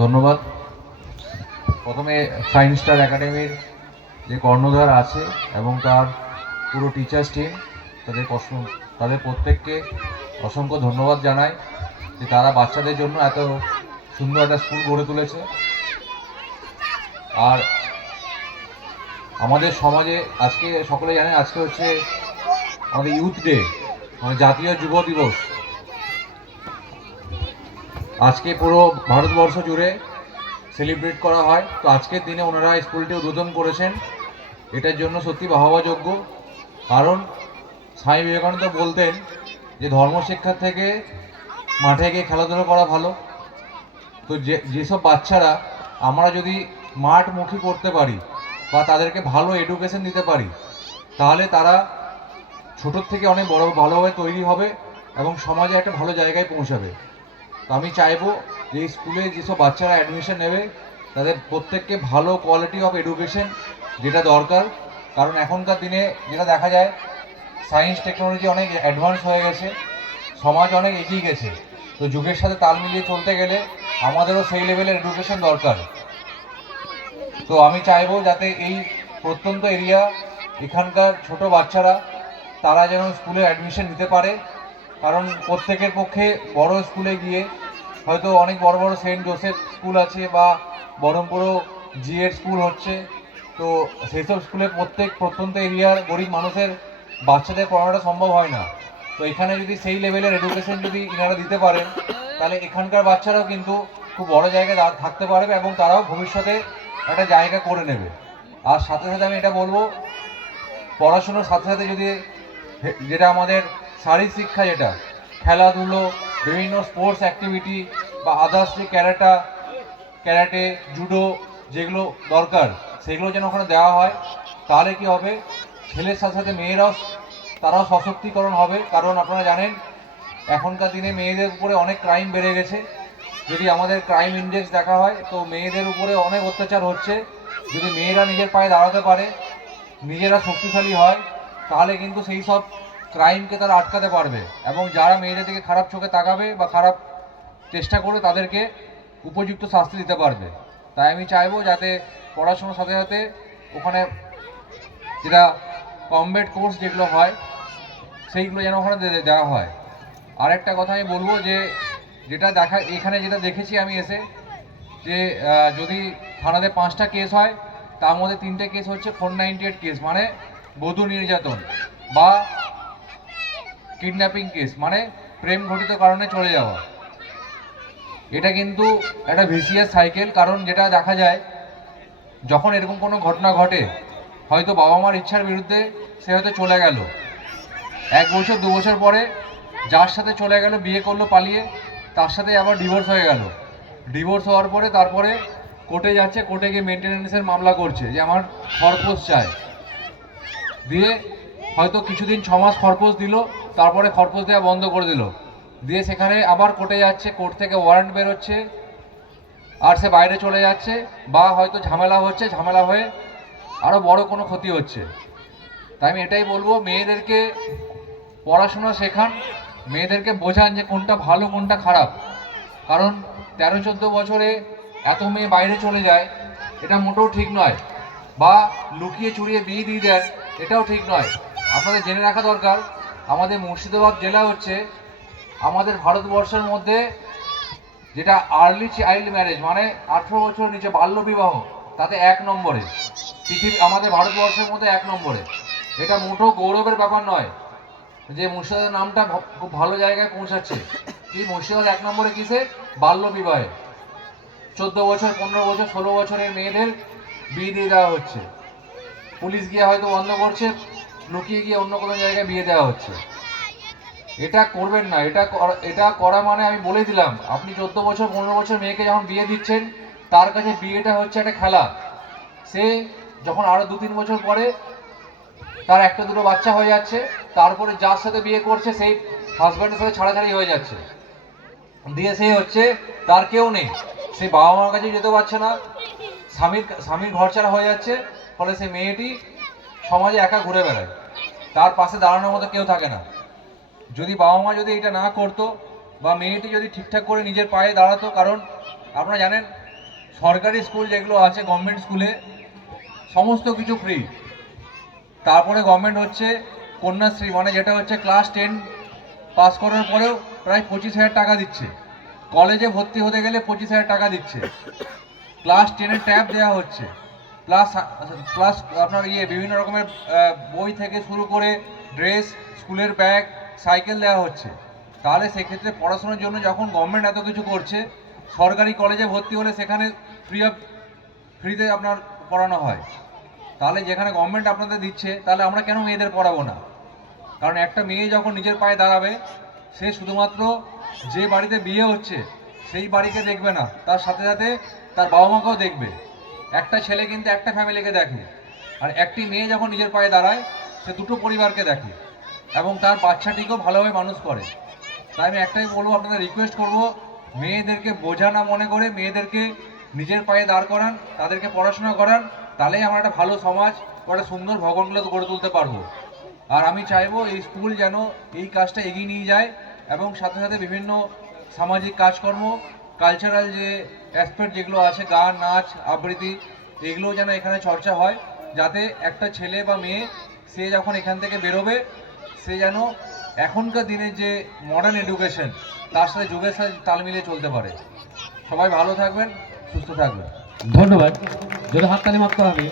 ধন্যবাদ। প্রথমে science star একাডেমির যে কর্ণধার আছে এবং তার পুরো টিচার্স টিম, তাদের প্রত্যেককে অসংখ্য ধন্যবাদ জানাই যে তারা বাচ্চাদের জন্য এত সুন্দর একটা স্কুল গড়ে তুলেছে। আর আমাদের সমাজে আজকে সকলে জানেন আজকে হচ্ছে আমাদের ইউথ ডে, মানে জাতীয় যুব দিবস। আজকে পুরো ভারতবর্ষ জুড়ে সেলিব্রেট করা হয়। তো আজকের দিনে ওনারা স্কুলটি উদ্বোধন করেছেন, এটার জন্য সত্যি বাহবাযোগ্য। কারণ স্বামী বিবেকানন্দ বলতেন যে ধর্মশিক্ষার থেকে মাঠে গিয়ে খেলাধুলো করা ভালো। তো যেসব বাচ্চারা আমরা যদি মাঠমুখী করতে পারি বা তাদেরকে ভালো এডুকেশন দিতে পারি, তাহলে তারা ছোটোর থেকে অনেক ভালোভাবে তৈরি হবে এবং সমাজে একটা ভালো জায়গায় পৌঁছাবে। তো আমি চাইবো যে স্কুলে যেসব বাচ্চারা অ্যাডমিশন নেবে তাদের প্রত্যেককে ভালো কোয়ালিটি অফ এডুকেশন যেটা দরকার। কারণ এখনকার দিনে যেটা দেখা যায়, সায়েন্স টেকনোলজি অনেক অ্যাডভান্স হয়ে গেছে, সমাজ অনেক এগিয়ে গেছে। তো যুগের সাথে তাল মিলিয়ে চলতে গেলে আমাদেরও সেই লেভেলের এডুকেশন দরকার। তো আমি চাইবো যাতে এই প্রত্যন্ত এরিয়া এখানকার ছোট বাচ্চারা তারা যেন স্কুলে অ্যাডমিশন নিতে পারে। কারণ প্রত্যেকের পক্ষে বড় স্কুলে গিয়ে হয়তো অনেক বড় বড় সেন্ট জোসেফ স্কুল আছে বা বহরমপুরও জিএড স্কুল হচ্ছে, তো সেই সব স্কুলে প্রত্যন্ত এরিয়ার গরিব মানুষের বাচ্চাদের পড়ানোটা সম্ভব হয় না। তো এখানে যদি সেই লেভেলের এডুকেশন যদি ইনারা দিতে পারেন, তাহলে এখানকার বাচ্চারাও কিন্তু খুব বড় জায়গায় থাকতে পারবে এবং তারাও ভবিষ্যতে একটা জায়গা করে নেবে। আর সাথে সাথে আমি এটা বলবো, পড়াশুনোর সাথে সাথে যদি যেটা আমাদের শারীরিক শিক্ষা, যেটা খেলাধুলো, বিভিন্ন স্পোর্টস অ্যাক্টিভিটি বা আদার্স যে ক্যারাটে, জুডো যেগুলো দরকার সেগুলো যেন ওখানে দেওয়া হয়। তাহলে কি হবে, ছেলের সাথে সাথে তারাও সশক্তিকরণ হবে। কারণ আপনারা জানেন এখনকার দিনে মেয়েদের উপরে অনেক ক্রাইম বেড়ে গেছে। যদি আমাদের ক্রাইম ইন্ডেক্স দেখা হয় তো মেয়েদের উপরে অনেক অত্যাচার হচ্ছে। যদি মেয়েরা নিজের পায়ে দাঁড়াতে পারে, নিজেরা শক্তিশালী হয়, তাহলে কিন্তু সেই সব ক্রাইমকে তারা আটকাতে পারবে এবং যারা মেয়েদের দিকে খারাপ চোখে তাকাবে বা খারাপ চেষ্টা করে তাদেরকে উপযুক্ত শাস্তি দিতে পারবে। তাই আমি চাইবো যাতে পড়াশোনার সাথে সাথে ওখানে যেটা কমব্যাট কোর্স যেগুলো হয় সেইগুলো যেন ওখানে দেওয়া হয়। আরেকটা কথা আমি বলবো যে এখানে যেটা দেখেছি আমি এসে, যে যদি থানাতে 5টা কেস হয় তার মধ্যে 3টে কেস হচ্ছে 498 কেস, মানে বধূ নির্যাতন বা কিডন্যাপিং কেস, মানে প্রেম ঘটিত কারণে চলে যাওয়া। এটা কিন্তু একটা ভিসিএস সাইকেল। কারণ যেটা দেখা যায়, যখন এরকম কোনো ঘটনা ঘটে, হয়তো বাবা মার ইচ্ছার বিরুদ্ধে সে হয়তো চলে গেল, 1 বছর 2 বছর পরে যার সাথে চলে গেল বিয়ে করলো পালিয়ে, তার সাথে আবার ডিভোর্স হয়ে গেল। ডিভোর্স হওয়ার পরে তারপরে কোর্টে যাচ্ছে, কোর্টে গিয়ে মেনটেন্যান্সের মামলা করছে যে আমার খরপোশ চায়। দিয়ে হয়তো কিছুদিন 6 মাস খরপোশ দিল, তারপরে খরপোশ দেওয়া বন্ধ করে দিল। দিয়ে সেখানে আবার কোর্টে যাচ্ছে, কোর্ট থেকে ওয়ারেন্ট বেরোচ্ছে আর সে বাইরে চলে যাচ্ছে, বা হয়তো ঝামেলা হয়ে আরও বড় কোনো ক্ষতি হচ্ছে। তাই আমি এটাই বলবো, মেয়েদেরকে পড়াশোনা শেখান, মেয়েদেরকে বোঝান যে কোনটা ভালো কোনটা খারাপ। কারণ 13-14 বছরে এত মেয়ে বাইরে চলে যায়, এটা মোটেও ঠিক নয়। বা লুকিয়ে চুরিয়ে বিয়ে দিয়ে দেন, এটাও ঠিক নয়। আপনাদের জেনে রাখা দরকার, আমাদের মুর্শিদাবাদ জেলা হচ্ছে আমাদের ভারতবর্ষের মধ্যে যেটা আর্লি চাইল্ড ম্যারেজ, মানে 18 বছর নিচে বাল্য বিবাহ, তাতে 1 নম্বরে। আমাদের ভারতবর্ষের মধ্যে 1 নম্বরে। এটা মোটেও গৌরবের ব্যাপার নয় যে মুর্শিদাবাদের নামটা খুব ভালো জায়গায় পৌঁছাচ্ছে। কি মুর্শিদাবাদ 1 নম্বরে কিসে? বাল্য বিবাহে। 14 বছর, 15 বছর, 16 বছরের মেয়েদের বিয়ে দিয়ে দেওয়া হচ্ছে। পুলিশ গিয়ে হয়তো বন্ধ করছে, লুকিয়ে গিয়ে অন্য কোনো জায়গায় বিয়ে দেওয়া হচ্ছে। এটা করবেন না। এটা করা মানে আমি বলে দিলাম, আপনি 14 বছর 15 বছর মেয়েকে যখন বিয়ে দিচ্ছেন, তার কাছে বিয়েটা হচ্ছে একটা খেলা। সে যখন আরো 2-3 বছর পরে তার 1-2 বাচ্চা হয়ে যাচ্ছে, তারপরে যার সাথে বিয়ে করছে সেই হাজব্যান্ডের সাথে ছাড়াছাড়ি হয়ে যাচ্ছে, দিয়ে সে হচ্ছে তার কেউ নেই, সে বাবা মার কাছে যেতে পারছে না, স্বামীর ঘর ছাড়া হয়ে যাচ্ছে। ফলে সে মেয়েটি সমাজে একা ঘুরে বেড়ায়, তার পাশে দাঁড়ানোর মতো কেউ থাকে না। যদি বাবা মা যদি এটা না করতো বা মেয়েটি যদি ঠিকঠাক করে নিজের পায়ে দাঁড়াতো, কারণ আপনারা জানেন সরকারি স্কুল যেগুলো আছে গভর্নমেন্ট স্কুলে সমস্ত কিছু ফ্রি। তারপরে গভর্নমেন্ট হচ্ছে কন্যাশ্রী, মানে যেটা হচ্ছে ক্লাস 10 পাস করার পরেও প্রায় 25,000 টাকা দিচ্ছে। কলেজে ভর্তি হতে গেলে 25,000 টাকা দিচ্ছে। ক্লাস 10-এর ট্যাব দেওয়া হচ্ছে, প্লাস প্লাস আপনার বিভিন্ন রকমের বই থেকে শুরু করে ড্রেস, স্কুলের ব্যাগ, সাইকেল দেওয়া হচ্ছে। তাহলে সেক্ষেত্রে পড়াশোনার জন্য যখন গভর্নমেন্ট এত কিছু করছে, সরকারি কলেজে ভর্তি হলে সেখানে ফ্রিতে আপনার পড়ানো হয়। তাহলে যেখানে গভর্নমেন্ট আপনাদের দিচ্ছে, তাহলে আমরা কেন মেয়েদের পড়াবো না? কারণ একটা মেয়ে যখন নিজের পায়ে দাঁড়াবে, সে শুধুমাত্র যে বাড়িতে বিয়ে হচ্ছে সেই বাড়িকে দেখবে না, তার সাথে সাথে তার বাবা মাকেও দেখবে। একটা ছেলে কিন্তু একটা ফ্যামিলিকে দেখে, আর একটি মেয়ে যখন নিজের পায়ে দাঁড়ায় সে দুটো পরিবারকে দেখে এবং তার বাচ্চাটিকেও ভালোভাবে মানুষ করে। তাই আমি একটাই বলবো, আপনাদের রিকোয়েস্ট করব, মেয়েদেরকে বোঝা না মনে করে মেয়েদেরকে নিজের পায়ে দাঁড় করান, তাদেরকে পড়াশোনা করান। তাহলেই আমরা একটা ভালো সমাজ, একটা সুন্দর ভবনগুলো গড়ে তুলতে পারবো। আর আমি চাইবো এই স্কুল যেন এই কাজটা এগিয়ে নিয়ে যায় এবং সাথে সাথে বিভিন্ন সামাজিক কাজকর্ম, কালচারাল যে অ্যাসপেক্ট যেগুলো আছে, গান, নাচ, আবৃত্তি, এগুলো যেন এখানে চর্চা হয়, যাতে একটা ছেলে বা মেয়ে সে যখন এখান থেকে বেরোবে সে যেন এখনকার দিনের যে মডার্ন এডুকেশন তার সাথে যুগের সাথে তাল মিলিয়ে চলতে পারে। সবাই ভালো থাকবেন, সুস্থ থাকবেন। ধন্যবাদ। যদি হাততালি মারতে হবে।